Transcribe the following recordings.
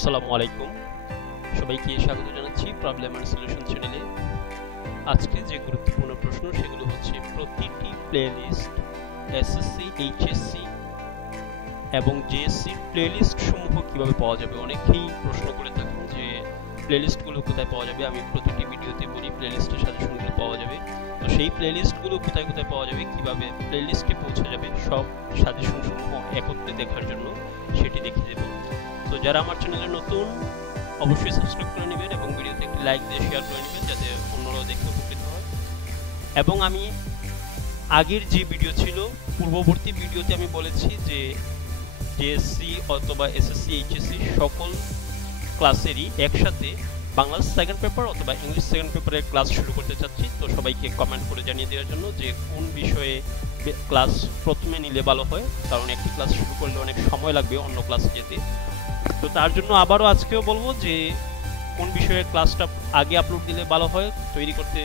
আসসালামু আলাইকুম, সবাইকে স্বাগত জানাচ্ছি প্রবলেম এন্ড সলিউশন চ্যানেলে। আজকে যে গুরুত্বপূর্ণ প্রশ্ন সেগুলো হচ্ছে প্রতিটি প্লেলিস্ট এসএসসি, এইচএসসি এবং জেএসসি প্লেলিস্ট সমূহ কিভাবে পাওয়া যাবে। অনেকেই প্রশ্ন করে থাকেন যে প্লেলিস্টগুলো কোথায় পাওয়া যাবে। আমি প্রতিটি ভিডিওতে বলি প্লেলিস্টের সাজেশনগুলো পাওয়া যাবে। তো সেই প্লেলিস্টগুলো কোথায় কোথায় পাওয়া যাবে, কিভাবে প্লেলিস্টে পৌঁছে যাবে, সব সাজেশন সমূহ একত্রে দেখার জন্য সেটি দেখিয়ে দেব। তো যারা আমার চ্যানেলে নতুন অবশ্যই সাবস্ক্রাইব করে নেবেন এবং ভিডিওতে একটি লাইক দিয়ে শেয়ার করে নেবেন যাতে অন্যরাও দেখে উপকৃত হয়। এবং আমি আগের যে ভিডিও ছিল, পূর্ববর্তী ভিডিওতে আমি বলেছি যে জেএসসি অথবা এসএসসি, এইচএসসি সকল ক্লাসেরই একসাথে বাংলা সেকেন্ড পেপার অথবা ইংলিশ সেকেন্ড পেপারের ক্লাস শুরু করতে চাচ্ছি। তো সবাইকে কমেন্ট করে জানিয়ে দেওয়ার জন্য যে কোন বিষয়ে ক্লাস প্রথমে নিলে ভালো হয়, কারণ একটি ক্লাস শুরু করলে অনেক সময় লাগবে অন্য ক্লাসে যেতে। তো তার জন্য আবারও আজকেও বলবো যে কোন বিষয়ে ক্লাসটা আগে আপলোড দিলে ভালো হয়, তৈরি করতে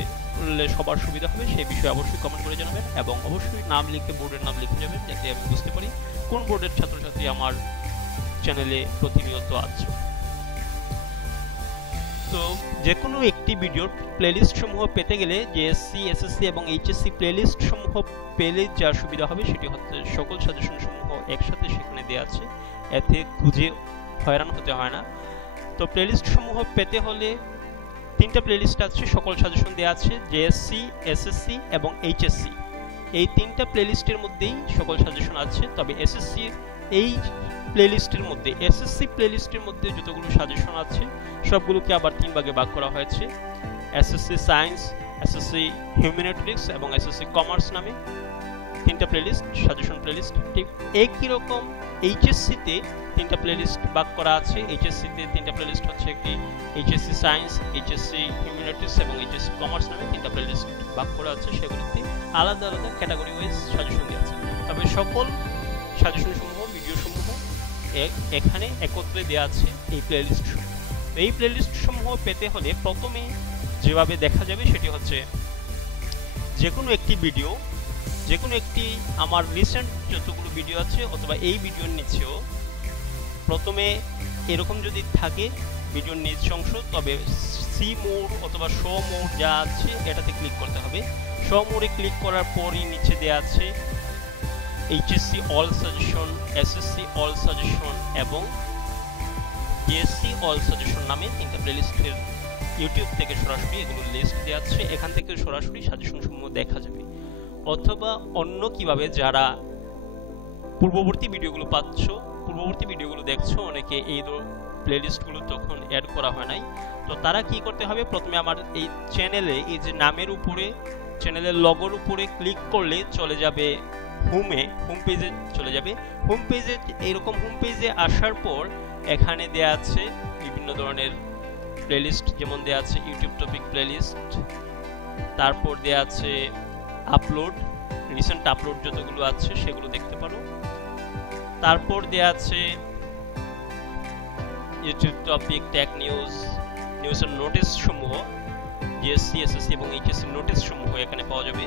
সবার সুবিধা হবে, সেই বিষয়ে অবশ্যই কমেন্ট করে জানাবেন এবং অবশ্যই নাম লিখে বোর্ডের নাম লিখে যাবেন যাতে আমি বুঝতে পারি কোন বোর্ডের ছাত্রছাত্রী আমার চ্যানেলে প্রতিনিয়ত আছে। তো যে কোনো একটি ভিডিওর প্লেলিস্ট সমূহ পেতে গেলে জেএসসি, এসএসসি এবং এইচএসসি প্লেলিস্ট সমূহ পেলে যা সুবিধা হবে সেটি হচ্ছে সকল সাজেশন সমূহ একসাথে সেখানে দেওয়া আছে, এতে খুঁজে হয়রান হতে হয় না। তো প্লেলিস্ট সমূহ পেতে হলে তিনটা প্লেলিস্ট আছে, সকল সাজেশন দেওয়া আছে জেএসসি, এসএসসি এবং এইচএসসি। এই তিনটা প্লেলিস্টের মধ্যেই সকল সাজেশন আছে। তবে এসএসসি এই প্লেলিস্টের মধ্যে, এসএসসি প্লেলিস্টের মধ্যে যতগুলো সাজেশন আছে সবগুলোকে আবার তিন ভাগে ভাগ করা হয়েছে। এসএসসি সায়েন্স, এসএসসি হিউম্যানিটিক্স এবং এসএসসি কমার্স নামে তিনটা প্লেলিস্ট, সাজেশন প্লেলিস্ট। ঠিক একই রকম এইচএসসিতে তিনটা প্লেলিস্ট ভাগ করা আছে। এইচএসসিতে তিনটা প্লেলিস্ট হচ্ছে একটি এইচএসসি সায়েন্স, এইচএসসি হিউম্যানিটিক্স এবং এইচএসসি কমার্স নামে তিনটা প্লেলিস্ট ভাগ করা আছে। সেগুলোতে আলাদা আলাদা ক্যাটাগরি ওয়াইজ সাজেশন দেওয়া আছে। তবে সকল সাজেশন সমূহ, ভিডিও সমূহ এখানে একত্রে দেওয়া আছে এই প্লেলিস্ট সমূহ। এই প্লেলিস্ট সমূহ পেতে হলে প্রথমে যেভাবে দেখা যাবে সেটি হচ্ছে যে কোনো একটি ভিডিও, যে কোনো একটি আমার রিসেন্ট যতগুলো ভিডিও আছে অথবা এই ভিডিওর নিচেও প্রথমে এরকম যদি থাকে ভিডিওর নিচ অংশ, তবে সি মোড অথবা শো মোড যা আছে এটাতে ক্লিক করতে হবে। শো মোডে ক্লিক করার পরই নিচে দেওয়া আছে HSC all suggestion, SSC all suggestion এবং জেএসসি অল সাজেশন নামে তিনটা প্লেলিস্টের ইউটিউব থেকে সরাসরি এগুলো লিস্ট দেওয়া আছে। এখান থেকে সরাসরি সাজেশন সমূহ দেখা যাবে। অথবা অন্য কিভাবে যারা পূর্ববর্তী ভিডিওগুলো পাচ্ছ, পূর্ববর্তী ভিডিওগুলো দেখছো, অনেকে এই প্লেলিস্টগুলো তখন অ্যাড করা হয় নাই, তো তারা কি করতে হবে, প্রথমে আমার এই চ্যানেলে এই যে নামের উপরে, চ্যানেলের লগোর উপরে ক্লিক করলে চলে যাবে হোমে, হোম পেজে চলে যাবে। হোম পেজে এইরকম হোম পেজে আসার পর এখানে দেয়া আছে বিভিন্ন ধরনের প্লেলিস্ট, যেমন দেয়া আছে ইউটিউব টপিক প্লেলিস্ট, তারপর দেয়া আছে আপলোড, রিসেন্ট আপলোড যতগুলো আছে সেগুলো দেখতে পারো। তারপর দেয়া আছে ইউটিউব টপিক, টেক নিউজ, নিউজের নোটিশ সমূহ, জেএসসি, এসএসসি এবং এইচএসসি নোটিশ সমূহ এখানে পাওয়া যাবে।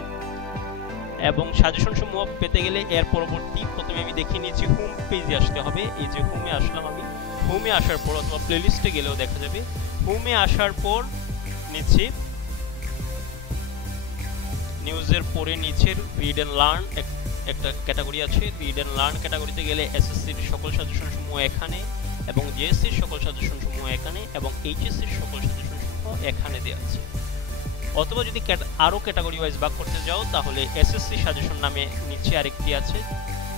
এবং সাজেশন সমূহ পেতে গেলে এর পরবর্তী প্রথমে আমি দেখিয়ে নিয়েছি হোম পেজে আসতে হবে। এই যে হোমে আসলাম আমি, হোমে আসার পর অথবা প্লেলিস্টে গেলেও দেখা যাবে। হোমে আসার পর নিচে নিউজের পরে নিচের রিড এন্ড লার্ন একটা ক্যাটাগরি আছে। রিড এন্ড লার্ন ক্যাটাগরিতে গেলে এসএসসির সকল সাজেশন সমূহ এখানে এবং জেএসসির সকল সাজেশন সমূহ এখানে এবং এইচএসসির সকল সাজেশন সমূহ এখানে দেওয়া আছে। অথবা যদি আরও ক্যাটাগরি ওয়াইজ ভাগ করতে যাও তাহলে এসএসসি সাজেশন নামে নিচে আরেকটি আছে,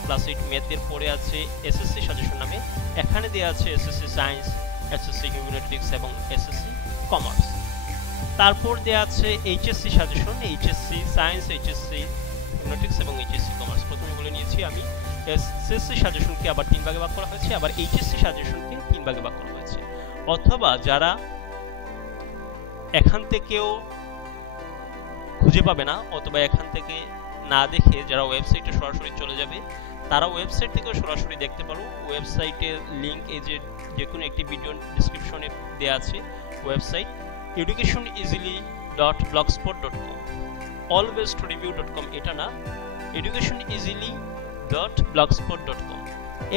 ক্লাস 8 ম্যাথের পরে আছে এসএসসি সাজেশন নামে, এখানে দেওয়া আছে এসএসসি সায়েন্স, এসএসসি হিউম্যানিটিক্স এবং এসএসসি কমার্স। তারপর দেওয়া আছে HSC suggestion, HSC science, HSC humanities এবং এইচএসসি কমার্স। প্রথমে বলে নিয়েছি আমি এসএসসি সাজেশনকে আবার তিন ভাগে ভাগ করা হয়েছে, আবার এইচএসসি সাজেশনকে তিন ভাগে ভাগ করা হয়েছে। অথবা যারা এখান থেকেও খুঁজে পাবে না অথবা এখান থেকে না দেখে যারা ওয়েবসাইটে সরাসরি চলে যাবে, তারা ওয়েবসাইট থেকেও সরাসরি দেখতে পারো। ওয়েবসাইটের লিঙ্ক এই যে কোনো একটি ভিডিও ডেসক্রিপশনে দেওয়া আছে। ওয়েবসাইট educationeasily.blogspot.com, alwaystoReview.com এটা না, educationeasily.blogspot.com।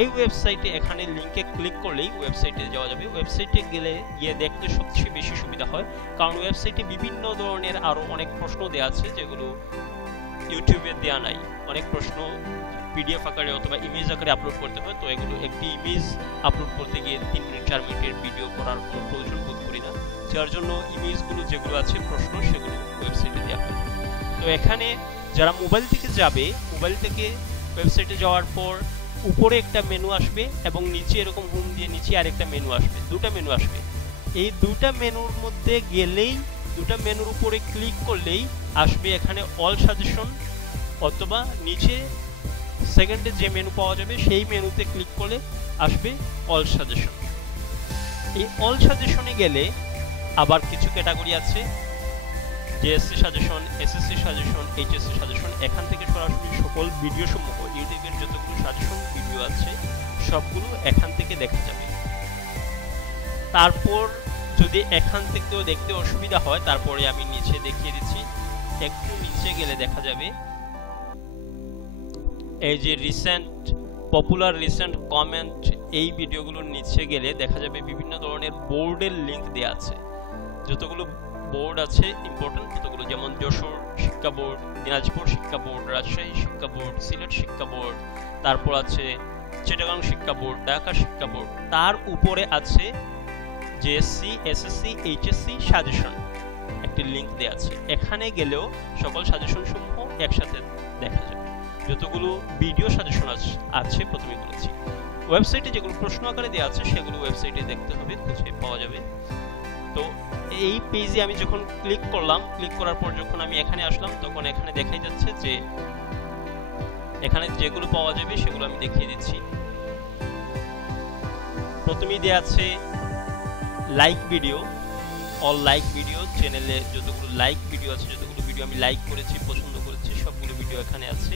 এই ওয়েবসাইটে এখানে লিংকে ক্লিক করলেই ওয়েবসাইটে যাওয়া যাবে। ওয়েবসাইটে গিয়ে দেখতে সবচেয়ে বেশি সুবিধা হয়, কারণ ওয়েবসাইটে বিভিন্ন ধরনের আরও অনেক প্রশ্ন দেওয়া আছে যেগুলো ইউটিউবে দেওয়া নাই। অনেক প্রশ্ন পিডিএফ আকারে অথবা ইমেজ আকারে আপলোড করতে হয়, তো এগুলো একটি ইমেজ আপলোড করতে গিয়ে 3 মিনিট 4 মিনিটের ভিডিও করার কোনো প্রয়োজন বোধ করি না, যার জন্য ইমেজগুলো যেগুলো আছে প্রশ্ন সেগুলো ওয়েবসাইটে দেওয়া হয়। তো এখানে যারা মোবাইল থেকে যাবে, মোবাইল থেকে ওয়েবসাইটে যাওয়ার পর উপরে একটা মেনু আসবে এবং নিচে এরকম হোম দিয়ে নিচে আরেকটা মেনু আসবে, দুটো মেনু আসবে। এই দুটো মেনুর মধ্যে গেলেই, দুটো মেনুর উপরে ক্লিক করলেই আসবে এখানে অল সাজেশন, অথবা নিচে সেকেন্ডে যে মেনু পাওয়া যাবে সেই মেনুতে ক্লিক করলে আসবে অল সাজেশন। এই অল সাজেশনে গেলে আবার কিছু ক্যাটাগরি আছে, JSC suggestion, SSC suggestion, HSC suggestion. এখান থেকে সরাসরি সকল ভিডিও সমূহ ইউটিউবের যতগুলো সাজেশন ভিডিও আছে সবগুলো এখান থেকে দেখা যাবে। তারপর যদি এখান থেকেও দেখতে অসুবিধা হয়, তারপরে আমি নিচে দেখিয়ে দিচ্ছি। একটু নিচে গেলে দেখা যাবে এই যে পপুলার রিসেন্ট কমেন্ট, এই ভিডিওগুলোর নিচে গেলে দেখা যাবে বিভিন্ন ধরনের বোর্ডের লিংক দেওয়া আছে। যতগুলো বোর্ড আছে ইম্পর্টেন্ট ততগুলো, যেমন যশোর শিক্ষা বোর্ড, দিনাজপুর শিক্ষা বোর্ড, রাজশাহী শিক্ষা বোর্ড, সিলেট শিক্ষা বোর্ড, তারপর আছে চিটাগাং শিক্ষা বোর্ড, ঢাকা শিক্ষা বোর্ড। তার উপরে আছে জেএসসি, এসএসসি, এইচএসসি সাজেশন, একটি লিংক দেওয়া আছে। এখানে গেলেও সকল সাজেশন সমূহ একসাথে দেখা যাবে। যতগুলো ভিডিও সাজেশন আছে প্রথমে বলেছি, ওয়েবসাইটে যেগুলো প্রশ্ন আকারে দেওয়া আছে সেগুলো ওয়েবসাইটে দেখতে হবে, খুঁজে পাওয়া যাবে। তো এই পেজে আমি যখন ক্লিক করলাম, ক্লিক করার পর যখন আমি এখানে আসলাম, তখন এখানে দেখাই যাচ্ছে যে এখানে যেগুলো পাওয়া যাবে সেগুলো আমি দেখিয়ে দিচ্ছি। প্রথমেই দেওয়া আছে like video, all like video. চ্যানেলে যতগুলো লাইক ভিডিও আছে, যতগুলো ভিডিও আমি লাইক করেছি, পছন্দ করেছি, সবগুলো ভিডিও এখানে আছে।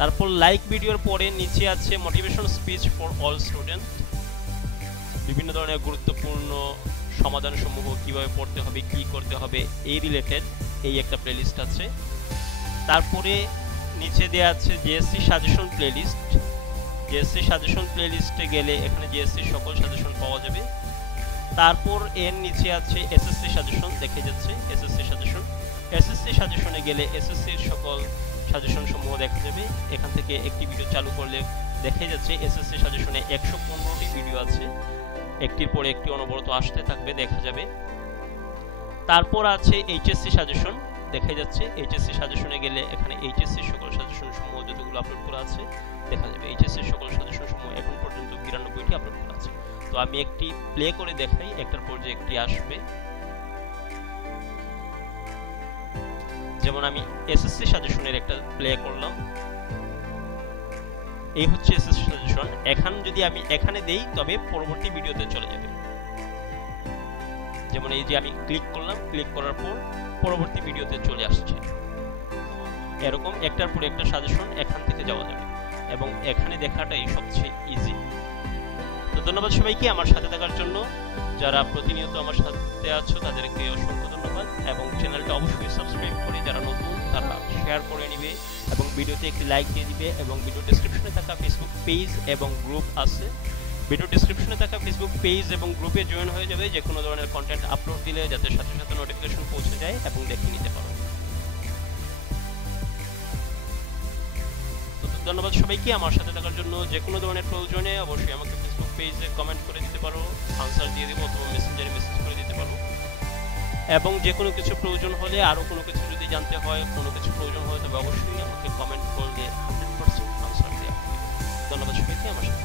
তারপর লাইক ভিডিওর পরে নিচে আছে motivation speech for all student, বিভিন্ন ধরনের গুরুত্বপূর্ণ সমাধান সমূহ কিভাবে পড়তে হবে, কি করতে হবে এই রিলেটেড এই একটা প্লেলিস্ট আছে। তারপরে নিচে দেওয়া আছে JSC suggestion playlist. JSC suggestion প্লেলিস্টে গেলে এখানে জেএসসি সকল সাজেশন পাওয়া যাবে। তারপর এর নিচে আছে এসএসসি সাজেশন, দেখে যাচ্ছে এসএসসি সাজেশন। এসএসসি সাজেশনে গেলে এসএসসির সকল সাজেশন সমূহ দেখা যাবে। এখান থেকে একটি ভিডিও চালু করলে দেখা যাচ্ছে এসএসসি সাজেশনে 115টি ভিডিও আছে, একটির পরে একটি অনবরত আসতে থাকবে, দেখা যাবে। তারপর আছে এইচএসসি সাজেশন, দেখা যাচ্ছে এইচএসসি সাজেশনে গেলে এখানে এইচএসসি সকল সাজেশন সমূহ যতগুলো আপলোড করা আছে দেখা যাবে। এইচএসসি সকল সাজেশন সমূহ এখন পর্যন্ত 92টি আপলোড করা আছে। তো আমি একটি প্লে করে দেখাই, একটার পর যে একটি আসবে। যেমন আমি এসএসসি সাজেশনের একটা প্লে করলাম, এই হচ্ছে এসএসসি সাজেশন। এখন যদি আমি এখানে দেই তবে পরবর্তী ভিডিওতে চলে যাবে। যেমন এই যে আমি ক্লিক করলাম, ক্লিক করার পর পরবর্তী ভিডিওতে চলে আসছে। এরকম একটার পর একটা সাজেশন এখান থেকে যাওয়া যাবে এবং এখানে দেখাটাই সবচেয়ে ইজি। তো ধন্যবাদ সবাইকে আমার সাথে থাকার জন্য। যারা প্রতিনিয়ত আমার সাথে আছো তাদেরকে অসংখ্য ধন্যবাদ, এবং চ্যানেলটা অবশ্যই সাবস্ক্রাইব করে যারা নতুন তারা শেয়ার করে নিবে এবং ভিডিওতে একটি লাইক দিয়ে দিবে। এবং ভিডিও ডেসক্রিপশনে থাকা ফেসবুক পেজ এবং গ্রুপ আছে, ভিডিও ডেসক্রিপশনে থাকা ফেসবুক পেজ এবং গ্রুপে জয়েন হয়ে যাবে, যে কোনো ধরনের কন্টেন্ট আপলোড দিলে যাতে সাথে সাথে নোটিফিকেশন পৌঁছে যায় এবং দেখে নিতে পারো। ধন্যবাদ সবাইকে আমার সাথে থাকার জন্য। যে কোনো ধরনের প্রয়োজনে অবশ্যই আমাকে ফেসবুক পেজে কমেন্ট করে দিতে পারো, আনসার দিয়ে দেবো, অথবা মেসেঞ্জারে মেসেজ করে দিতে পারো। এবং যে কোনো কিছু প্রয়োজন হলে, আরও কোনো কিছু যদি জানতে হয়, কোনো কিছু প্রয়োজন হয়, তবে অবশ্যই আমাকে কমেন্ট করলে 100% আনসার দেওয়া হবে। ধন্যবাদ সবাইকে আমার সাথে।